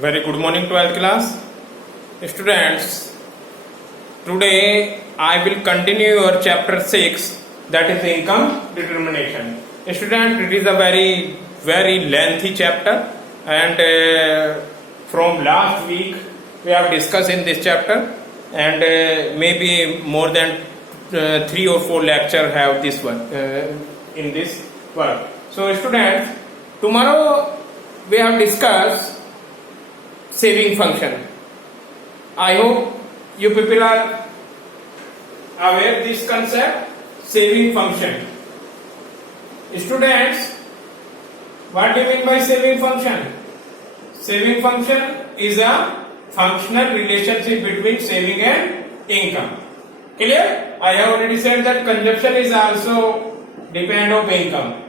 Very good morning, 12th class. Students, today I will continue your chapter 6, that is income determination. Student, it is a very lengthy chapter, and from last week we have discussed in this chapter, and maybe more than 3 or 4 lectures have this one in this work. So students, tomorrow we have discussed saving function. I hope you people are aware this concept, saving function. Students, what do you mean by saving function? Saving function is a functional relationship between saving and income. Clear? I have already said that consumption is also depend on income.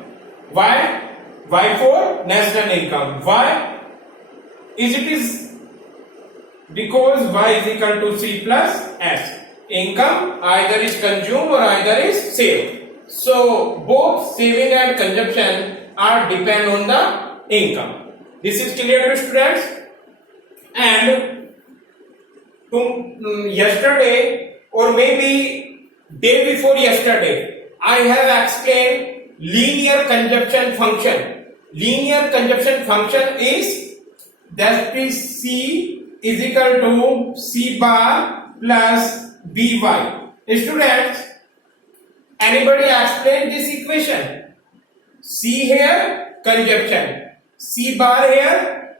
Why? Why for national income? Why? It is because y is equal to c plus s. Income either is consumed or either is saved. So both saving and consumption are depend on the income. This is clear to students. And yesterday or maybe day before yesterday, I have explained linear consumption function. Linear consumption function is that is C is equal to C bar plus By. Students, anybody explain this equation? C here consumption, C bar here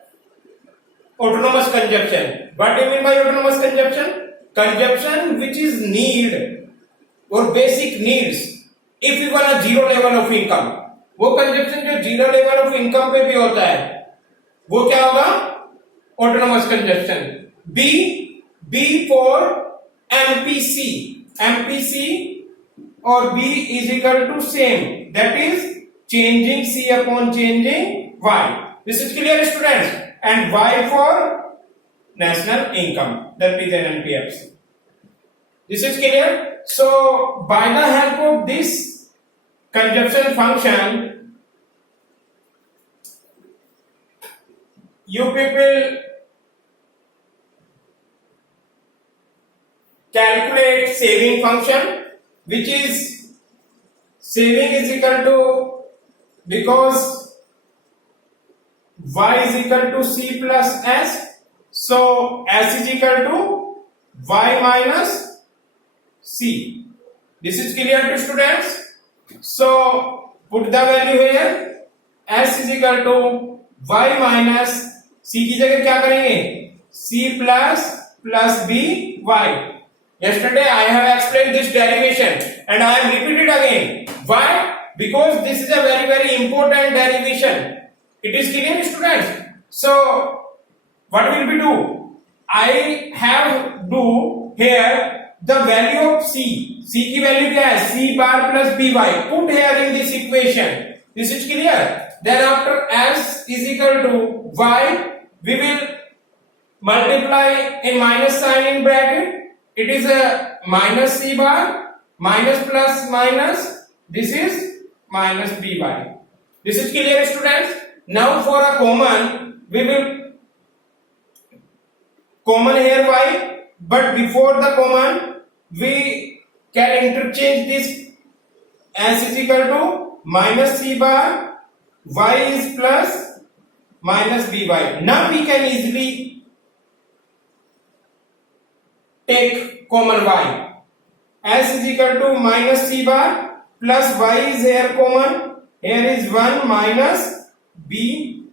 autonomous consumption. What do you mean by autonomous consumption? Consumption which is need or basic needs if you want a zero level of income. वो consumption जो zero level of income पे भी होता है वो क्या होगा? Autonomous consumption. B for MPC. MPC और B is equal to same, that is changing C upon changing Y. This is clear students. And Y for national income, that is an NPFC. This is clear. So by the help of this consumption function you people calculate saving function, which is saving is equal to, because y is equal to c plus s, so s is equal to y minus c. This is clear to students. So put the value here. S is equal to y minus c की जगह क्या करेंगे? c plus b y. Yesterday I have explained this derivation and I am repeated again. Why? Because this is a very important derivation. It is clear students. So what will we do? I have do here the value of c. C की value क्या है? c bar plus by. Put here in this equation. This is clear. Then after s is equal to y, we will multiply in minus sign in bracket. It is a minus c bar, minus plus minus, this is minus by. This is clear students. Now for a common, we will common here y, but before the common we can interchange this. S is equal to minus c bar, y is plus minus by. Now we can easily take common y. S is equal to minus c bar plus y is here common. Here is 1 minus b.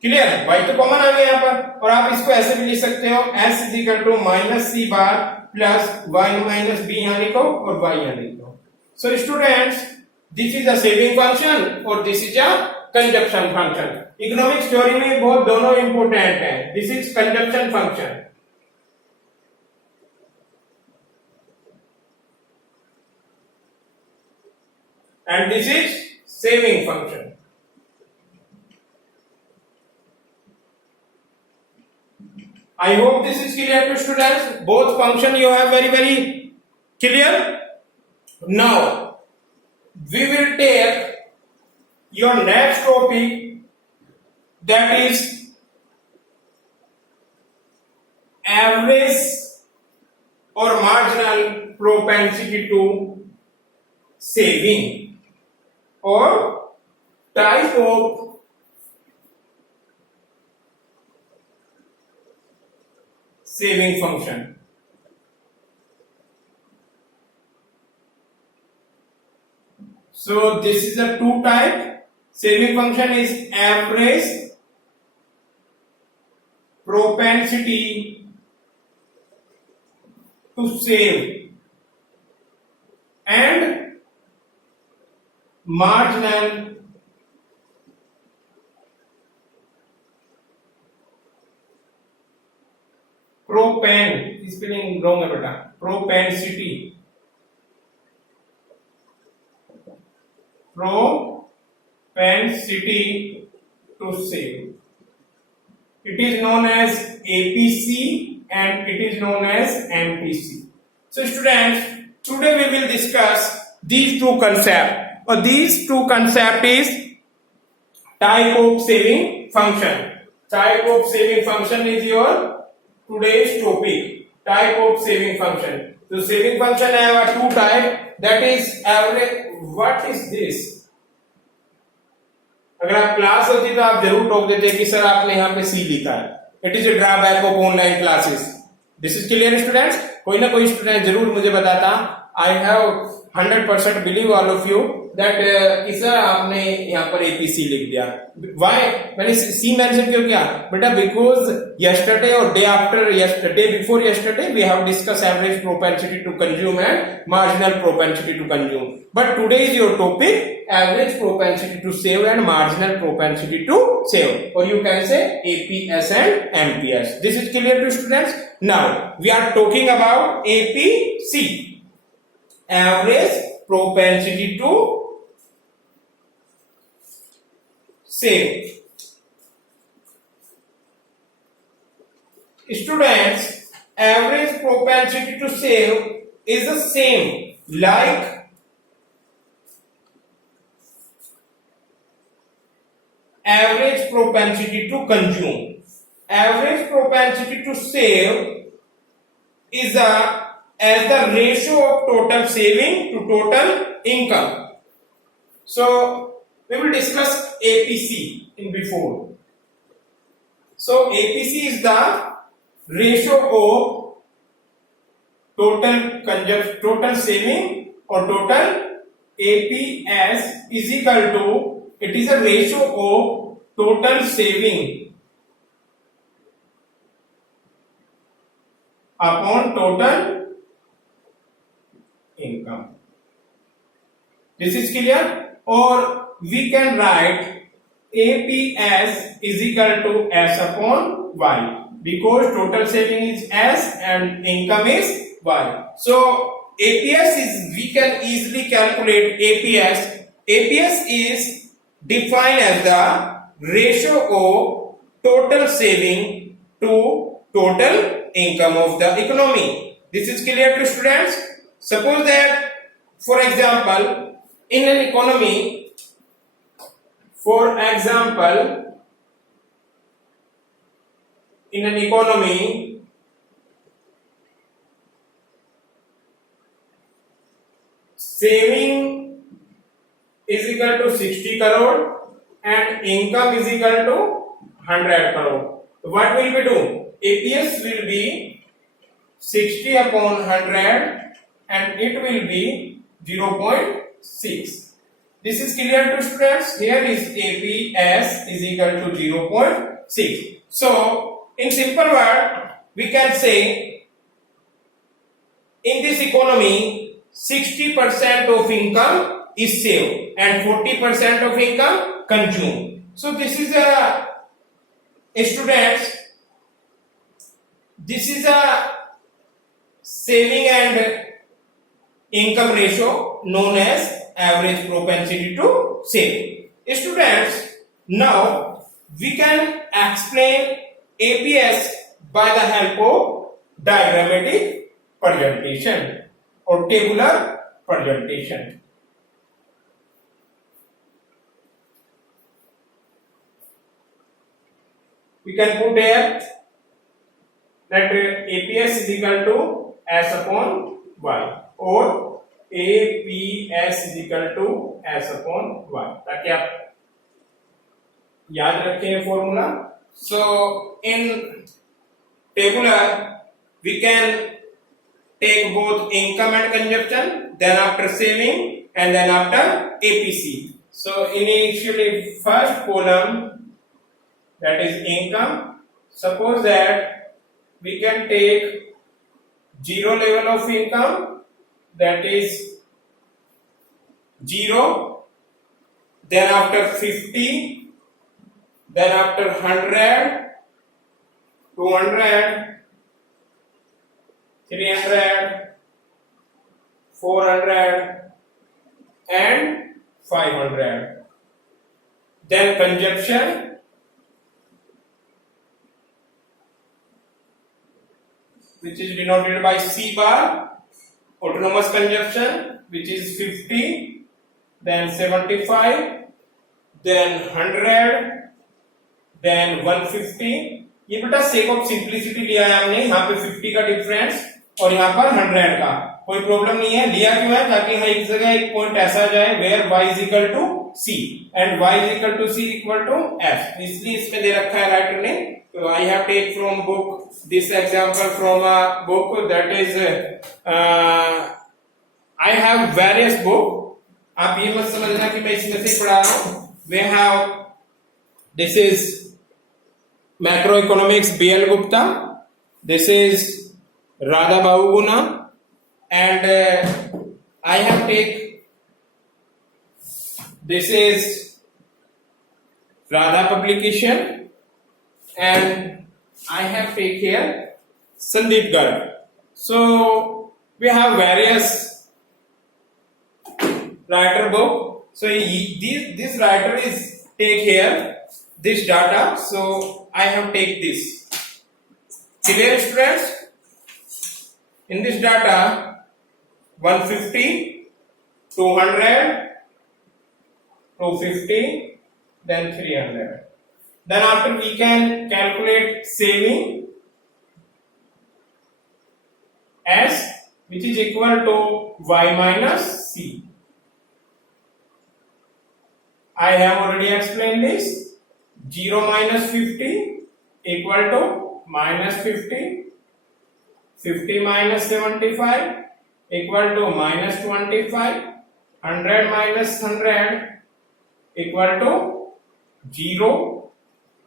Clear? y तो common आ गया यहाँ पर, और आप इसको ऐसे भी लिख सकते हो s is equal to minus c bar plus y minus b यहाँ लिखो और y यहाँ लिखो. So students, this is a saving function और this is a consumption function. Economic theory में बहुत दोनों इंपोर्टेंट है. This is consumption function and this is saving function. I hope this is clear to students. Both function you have very clear. Now we will take your next topic, that is average or marginal propensity to saving, or type of saving function. So this is a two type. Saving function is average propensity to save and marginal spelling wrong है बेटा, propensity to save. It is known as APC and it is known as MPC. So students, today we will discuss these two concepts. Or these two concepts is type of saving function. Type of saving function is your today's topic. Type of saving function. So saving function have two type. That is average. What is this? अगर आप class होती तो आप जरूर टोक देते कि sir आपने यहाँ पे सी लिखा है. It is a drawback of online classes. This is clear students. कोई ना कोई स्टूडेंट जरूर मुझे बताता. I have 100% believe all of you that कि सर आपने यहाँ पर एपीसी लिख दिया. व्हाई मैंने सी मेंशन क्यों किया बेटा? बिकॉज यस्टरडे और day after day before yesterday we have discuss average propensity to consume and marginal propensity to consume. But today is your topic average propensity to save and marginal propensity to save, or you can say APS and MPS. This is clear to students. Now we are talking about APC, average propensity to save. Students, average propensity to save is the same like average propensity to consume. Average propensity to save is as the ratio of total saving to total income. So we will discuss APC in before. So APC is the ratio of total saving or total. APS is equal to, it is a ratio of total saving upon total income. This is clear? Or we can write APS is equal to S upon Y, because total saving is S and income is Y. So APS is, we can easily calculate APS. APS is defined as the ratio of total saving to total income of the economy. This is clear to students. Suppose that, for example, in an economy, saving is equal to 60 crore and income is equal to 100 crore. What will we do? APS will be 60 upon 100 and it will be 0.6. This is clear to students. Here is APS is equal to 0.6. So in simple word we can say in this economy 60% of income is saved and 40% of income consumed. So this is students, this is a saving and income ratio known as average propensity to save. Students, now we can explain APS by the help of diagrammatic presentation or tabular presentation. we can put here that APS is equal to S upon Y or APS is equal to S upon Y, ताकि आप याद रखें formula. So in tabular we can take both income and consumption, then after saving and then after APC. So initially first column, that is income. Suppose that we can take zero level of income, that is 0, then after 50, then after 100, 200, 300, 400 and 500. Then consumption, which is denoted by C bar, autonomous consumption, which is 50, then 75, then 100, then 150. ये बेटा sake of simplicity लिया है हमने, यहाँ पे 50 का difference और यहाँ पर 100 का, कोई प्रॉब्लम नहीं है. लिया क्यों है? ताकि यहाँ एक जगह एक पॉइंट ऐसा आ जाए where y is equal to c and y is equal to c equal to f, इसलिए इसमें दे रखा है राइटर ने. तो I have take from book this example from a book, that is I have various book. आप ये मत समझना कि मैं इसमें से पढ़ा रहा हूँ. We have, this is Macroeconomics B.L. Gupta, this is Radha Bahuguna, and I have take, this is Radha Publication, and I have take here Sandeep Garg. So we have various writer book. So this writer is take here this data, so I have take this. Clear students? In this data 150, 200, 250, then 300. Then after we can calculate saving S, which is equal to Y minus C. I have already explained this. 0 minus 50 equal to minus 50. 50 minus 75 equal to minus 25. 100 minus 100 equal to 0.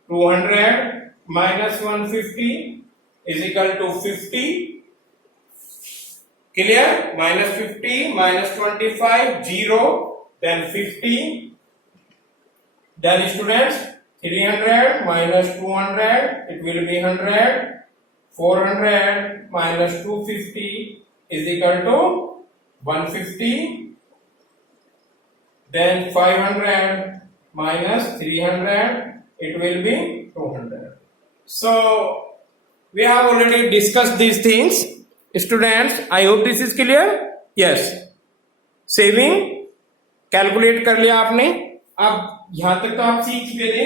200 minus 150 is equal to 50. Clear? Minus 50 minus 25, 0, then 50. Then students, 300 minus 200, it will be 100. 400 minus 250 is equal to 150. Then 500 minus 300, it will be 200. So we have already discussed these things. Students, I hope this is clear. Yes. Saving calculate कर लिया आपने. अब यहां तक तो आप सीख चुके थे.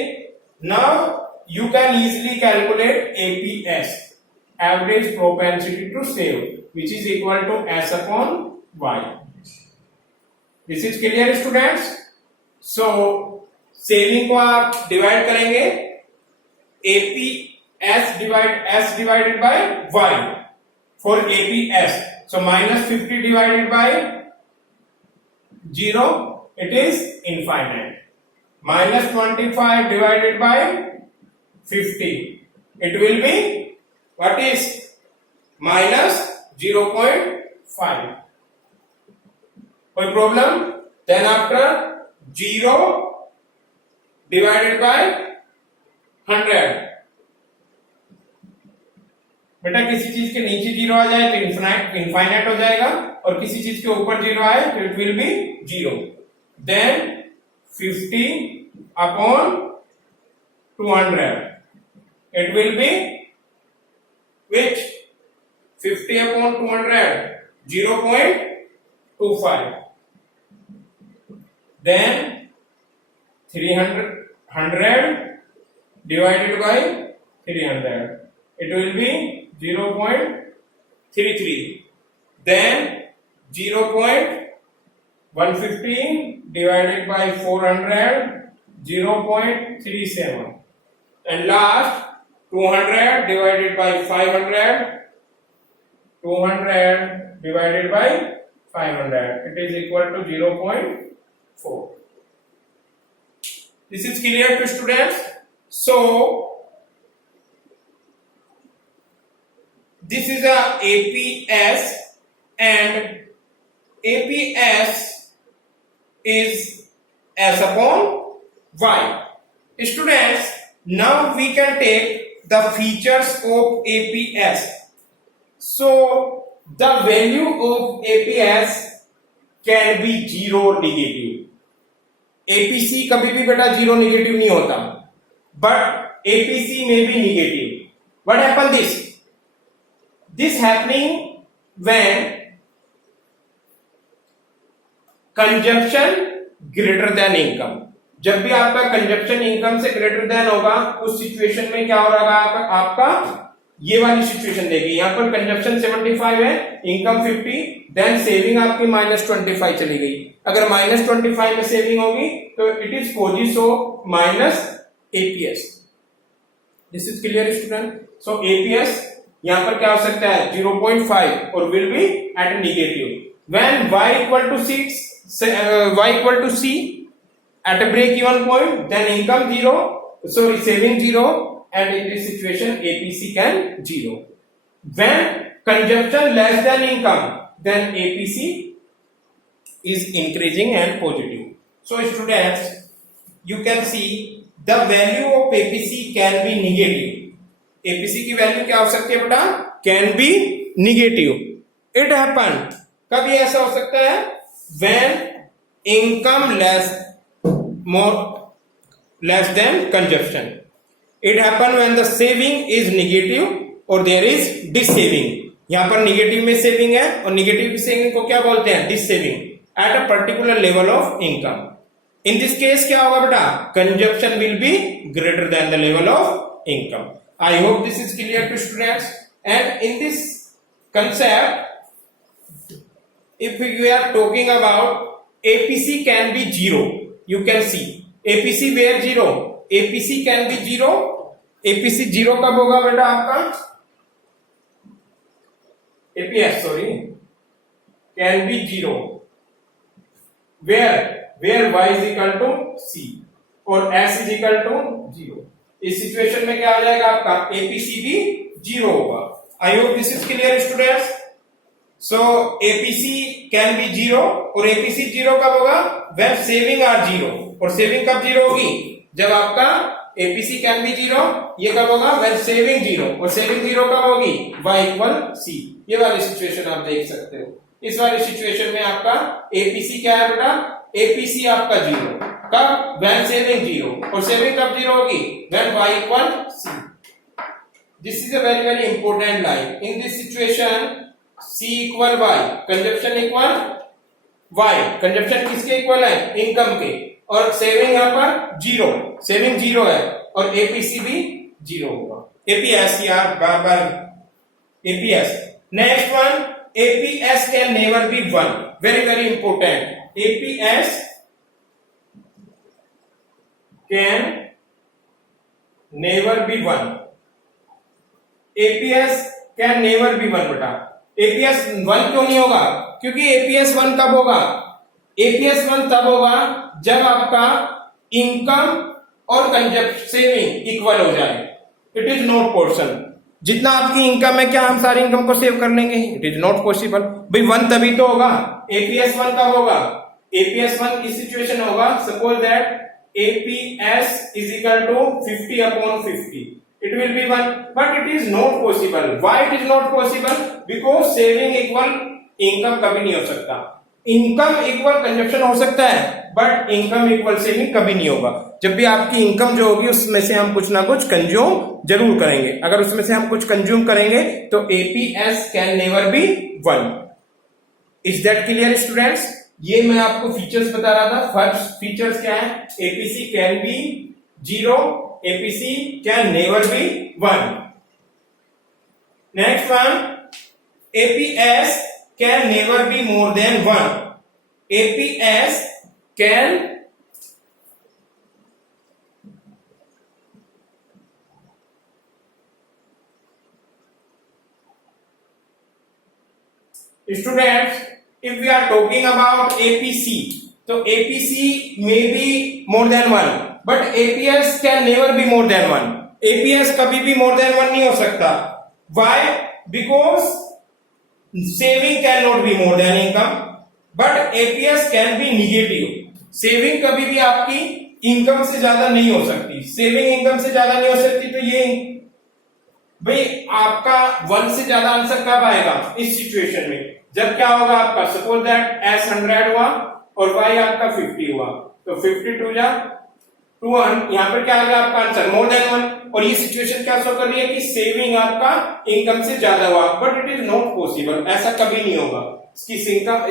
Now you can easily calculate APS, average propensity to save, which is equal to S upon Y. This is clear students? So saving को आप डिवाइड करेंगे APS divided by Y for APS. So minus 50 divided by 0, it is infinite. Minus 25 divided by 50, it will be, what is, minus 0.5. कोई problem? Then after 0 divided by 100. बेटा किसी चीज के नीचे 0 आ जाए तो इनफाइनाइट हो जाएगा, और किसी चीज के ऊपर 0 आए तो it will be 0. Then 50 upon 200, it will be which? 50 upon 200, 0.25. Then 300 divided by 300. It will be 0.33. Then 0.150 divided by 400, 0.37. And last 200 divided by 500, 200 divided by 500. It is equal to 0.4. This is clear to students? So this is a APS, and APS is S upon Y. Students, now we can take the features of APS. So the value of APS can be 0 or negative. APC कभी भी बेटा 0 negative नहीं होता, but APC may be negative. What happen this? This happening when consumption greater than income. जब भी आपका consumption income से greater than होगा, उस सिचुएशन में क्या हो रहा है आपका ये वाली सिचुएशन देखिए, यहाँ पर कंजप्शन 75 है, इनकम 50, देन सेविंग आपकी -25 चली गई. अगर -25 में सेविंग होगी तो इट इज कोजिस of minus APS. This is clear student? So APS यहां पर क्या हो सकता है 0.5 और will be at negative when y equal to 6 y equal to c at a break even point, then income 0, sorry saving 0, and in this situation APC can 0. When consumption less than income, then APC is increasing and positive. So students, you can see the value of APC can be negative. APC की value क्या हो सकती है बेटा? Can be negative. It happen, कभी ऐसा हो सकता है when income less than consumption. It happen when the saving is negative or there is dissaving. यहां पर नेगेटिव में सेविंग है और नेगेटिव सेविंग को क्या बोलते हैं? Dissaving at a particular level of income. In this case क्या होगा बेटा? Consumption will be greater than the level of income. I hope this is clear to students. And in this concept, if you are talking about APC can be 0. You can see APC where 0? APC can be 0. APC 0 कब होगा बेटा आपका? APS sorry can be 0 where y is equal to c और s is equal to 0. इस situation में क्या हो जाएगा आपका? APC भी 0 होगा. I hope this is clear students. So APC can be 0 और APC 0 कब होगा? When saving are 0. और सेविंग कब 0 होगी? जब आपका APC can be 0. ये कब होगा? When saving 0. और सेविंग 0 कब होगी? Y equal c. ये वाली सिचुएशन आप देख सकते हो. इस वाली सिचुएशन में आपका APC क्या है बेटा? APC आपका 0 कब? When saving 0. और सेविंग कब 0 होगी? When Y equal c. This is a very very important line. In this situation C equal Y, consumption equal Y. Consumption किसके इक्वल है? इनकम के. और सेविंग यहाँ पर 0, सेविंग 0 है और एपीसी भी 0 होगा. एपीएस यार बार APS. Next one, APS can never be 1. Very very important. APS can never be 1. APS can never be 1 बेटा. एपीएस 1 क्यों नहीं होगा? क्योंकि एपीएस 1 कब होगा? एपीएस 1 तब होगा जब आपका इनकम और कंजप्शन सेविंग इक्वल हो जाए. It is not possible. जितना आपकी इनकम है क्या हम सारी इनकम को सेव कर लेंगे? It is not possible. भाई 1 तभी तो होगा. एपीएस 1 कब होगा? एपीएस 1 इस सिचुएशन होगा. Suppose that APS is equal to 50 upon 50. It will be 1, but it is not possible. Why it is not possible? Because saving equal income कभी नहीं हो सकता. इनकम इक्वल कंजप्शन हो सकता है, बट इनकम इक्वल सेविंग कभी नहीं होगा. जब भी आपकी इनकम जो होगी उसमें से हम कुछ ना कुछ कंज्यूम जरूर करेंगे. अगर उसमें से हम कुछ कंज्यूम करेंगे तो APS can never be 1. Is that clear students? ये मैं आपको फीचर्स बता रहा था. फर्स्ट फीचर्स क्या है? APC can be 0. APC can never be 1. Next one, APS can never be more than 1. APS can students, if we are talking about APC, so APC may be more than 1, but APS can never be more than 1. APS कभी भी more than 1 नहीं हो सकता. Why? Because saving cannot be more than income, but APS can be negative. Saving कभी भी आपकी income से ज्यादा नहीं हो सकती. सेविंग इनकम से ज्यादा नहीं हो सकती, तो ये भाई आपका 1 से ज्यादा आंसर कब आएगा इस सिचुएशन में, जब क्या होगा आपका, सपोज दैट S 100 हुआ और Y आपका 50 हुआ, तो 52 जा 1, यहाँ पर क्या आएगा आपका आंसर मोर देन 1. और ये सिचुएशन क्या शो कर रही है कि सेविंग आपका इनकम से ज्यादा हुआ, but it is not possible. ऐसा कभी नहीं होगा कि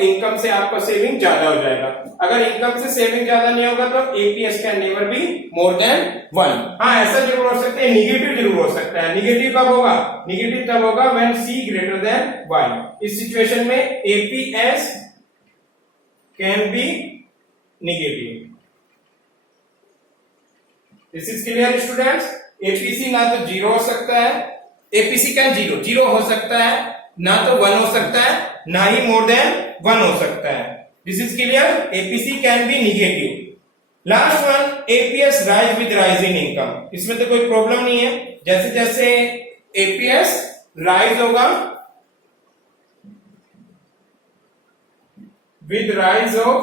इनकम से आपका सेविंग ज्यादा हो जाएगा. अगर इनकम से सेविंग ज्यादा नहीं होगा तो APS can never be more than 1. हाँ, ऐसा जरूर हो सकता है, निगेटिव जरूर हो सकता है. निगेटिव कब होगा? निगेटिव तब होगा when C greater then Y. इस सिचुएशन में APS can be negative. This is clear students. APC ना तो 0 हो सकता है, एपीसी कैन 0 हो सकता है, ना तो 1 हो सकता है, ना ही मोर देन 1 हो सकता है. This is clear. APC can be negative. Last one, APS rise with rise in income. इसमें तो कोई प्रॉब्लम नहीं है. जैसे जैसे एपीएस राइज होगा with rise of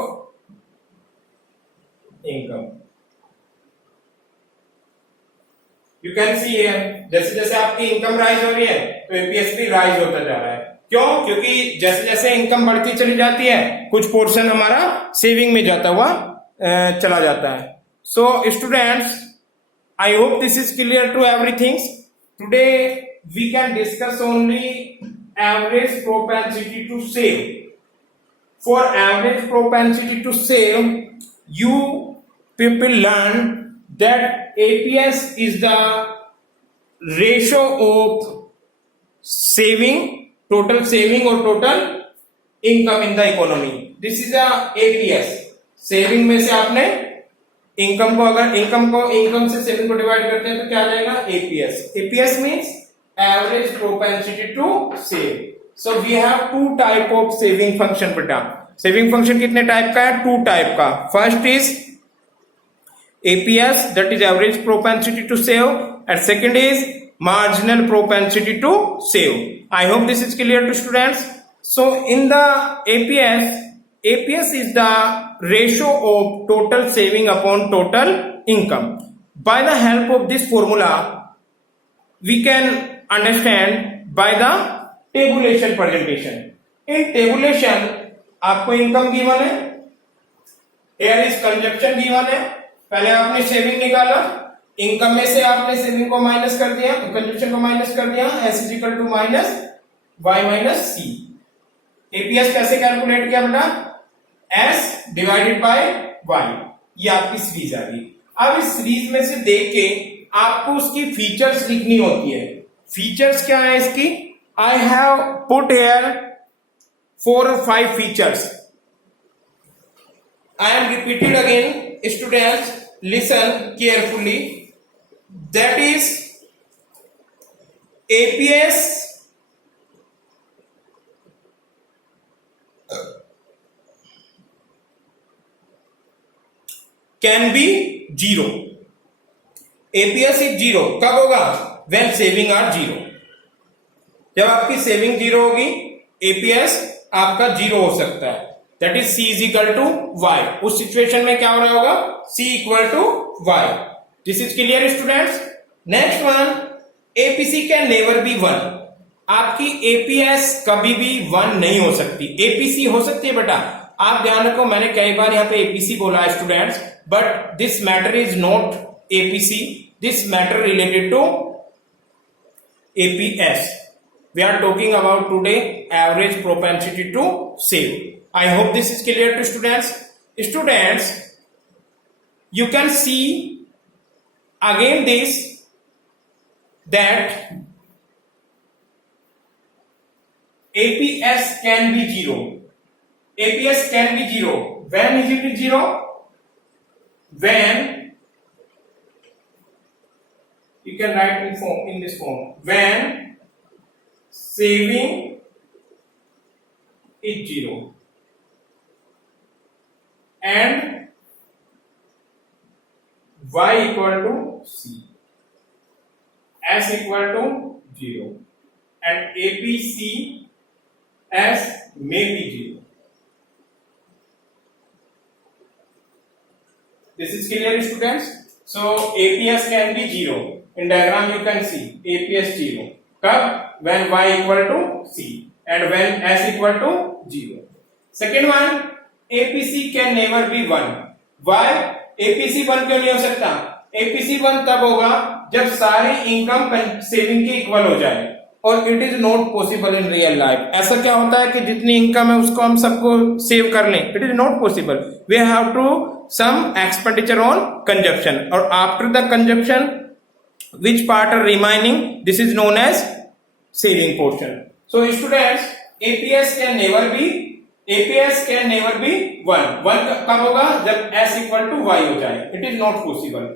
income, you can see here, जैसे जैसे आपकी इनकम राइज हो रही है तो एपीएस भी राइज होता जा रहा है. क्यों? क्योंकि जैसे जैसे इनकम बढ़ती चली जाती है, कुछ पोर्शन हमारा सेविंग में जाता हुआ चला जाता है. So students, I hope this is clear to everything. Today we can discuss only average propensity to save. For average propensity to save, you people learn that APS is the ratio of saving, total saving or total income in the economy. This is a APS. Saving में से आपने income को, अगर income से saving को divide करते हैं तो क्या आ जाएगा? APS. APS means average propensity to save. So we have 2 type of saving function बेटा. सेविंग फंक्शन कितने टाइप का है? 2 टाइप का. First is APS, that is average propensity to save, and second is marginal propensity to save. I hope this is clear to students. So in the APS is the ratio of total saving upon total income. By the help of this formula, we can understand by the tabulation presentation. In tabulation, आपको income given है, here is consumption given है. पहले आपने saving निकाला, income में से आपने saving को माइनस कर दिया, कंजप्शन को माइनस कर दिया. S is equal to minus Y minus C. APS कैसे कैलकुलेट किया बेटा? S divided by Y. ये आपकी सीरीज आ गई. अब इस सीरीज में से देख के आपको उसकी फीचर्स लिखनी होती है. फीचर्स क्या है इसकी? I have put here 4 or 5 features. I am repeated again. Students, listen carefully. That is APS can be 0. APS is 0. कब होगा? When saving are 0. जब आपकी सेविंग 0 होगी, APS आपका 0 हो सकता है. That is C is equal to Y. उस सिचुएशन में क्या हो रहा होगा? C equal to Y. This is clear students. Next one, APC can never be 1. आपकी APS कभी भी 1 नहीं हो सकती. APC हो सकती है बेटा. आप ध्यान रखो, मैंने कई बार यहाँ पे APC बोला है students, but this matter is not APC. This matter related to APS. We are talking about today average propensity to save. I hope this is clear to students. Students, you can see again this, that APS can be 0. APS can be 0. When is it 0? When, you can write in this form, when saving is 0 and y equal to c, s equal to 0 and APC s may be 0. This is clear, students? So APS can be 0. In diagram you can see APS 0. Kab? When y equal to c and when s equal to 0. Second one, APC can never be 1. Why? APC 1 क्यों नहीं हो सकता? APC 1 तब होगा जब सारी income saving के equal हो जाए, और it is not possible in real life. ऐसा क्या होता है कि जितनी इनकम है उसको हम सबको सेव कर लें? It is not possible. We have to some expenditure on consumption, और after the consumption which part are remaining, this is known as saving portion. So students, APS can never be 1. 1 कब होगा? जब s equal to y हो जाए. It is not possible.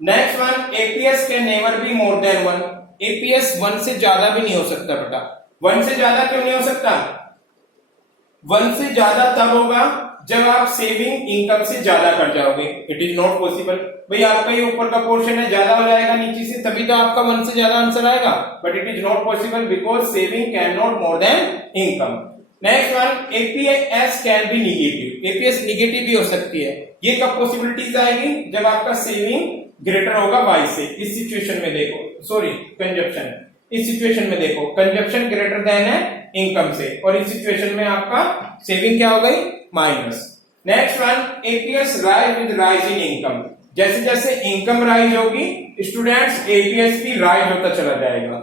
Next one, APS can never be more than 1. APS 1 से ज्यादा भी नहीं हो सकता बेटा. 1 से ज्यादा क्यों नहीं हो सकता? 1 से ज्यादा तब होगा जब आप सेविंग इनकम से ज्यादा कर जाओगे. It is not possible. भाई आपका ये ऊपर का पोर्शन है, ज्यादा हो जाएगा नीचे से, तभी तो आपका 1 से ज्यादा आंसर आएगा. But it is not possible because saving can not more than income. Next one, APS can be negative. APS negative भी हो सकती है. ये कब पॉसिबिलिटीज आएगी? जब आपका सेविंग ग्रेटर होगा y से. इस सिचुएशन में देखो, सॉरी कंजप्शन, इस सिचुएशन में देखो कंजप्शन ग्रेटर देन है इनकम से, और इस सिचुएशन में आपका सेविंग क्या हो गई? Minus. Next one, APS rise with rise in income. जैसे जैसे इनकम राइज होगी स्टूडेंट्स, APS भी राइज होता चला जाएगा.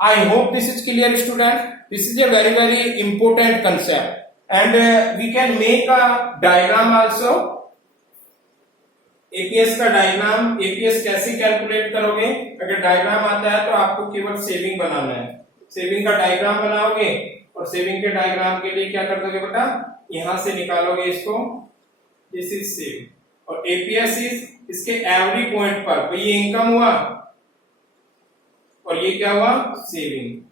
I hope this is clear student. This is a very very important concept and we can make a diagram also. APS का diagram, APS कैसे calculate करोगे? अगर डायग्राम आता है तो आपको केवल सेविंग बनाना है. सेविंग का डायग्राम बनाओगे और सेविंग के डायग्राम के लिए क्या कर दोगे बेटा? यहां से निकालोगे इसको. दिस इज सेविंग और APS इज इसके एवरी पॉइंट पर. तो ये इनकम हुआ और ये क्या हुआ? सेविंग.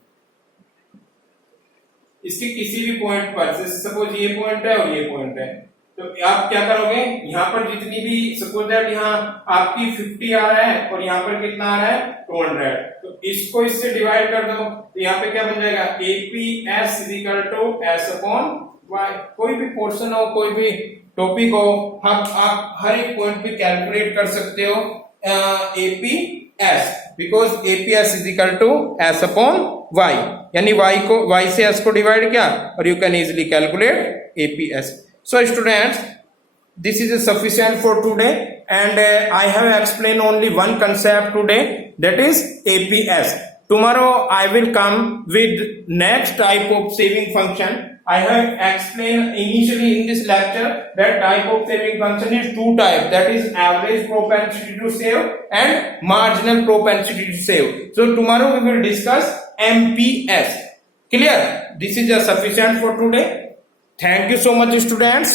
इसके किसी भी पॉइंट पर, जैसे सपोज ये पॉइंट है और ये पॉइंट है, तो आप क्या करोगे? यहाँ पर जितनी भी, सपोज दैट यहाँ आपकी 50 आ रहा है और यहाँ पर कितना आ रहा है? 200. तो इसको इससे डिवाइड कर दो, तो यहाँ पे क्या बन जाएगा? APS equal to S upon Y. कोई भी पोर्शन हो, कोई भी टॉपिक हो, आप हर एक पॉइंट पे कैलकुलेट कर सकते हो APS, because APS is equal to S upon Y. यानी Y से S को डिवाइड किया और you can easily calculate APS. So students, this is sufficient for today and I have explained only one concept today, that is APS. Tomorrow I will come with next type of saving function. I have explained initially in this lecture that type of saving function is two types, that is average propensity to save and marginal propensity to save. So tomorrow we will discuss MPS. Clear? This is sufficient for today. Thank you so much students.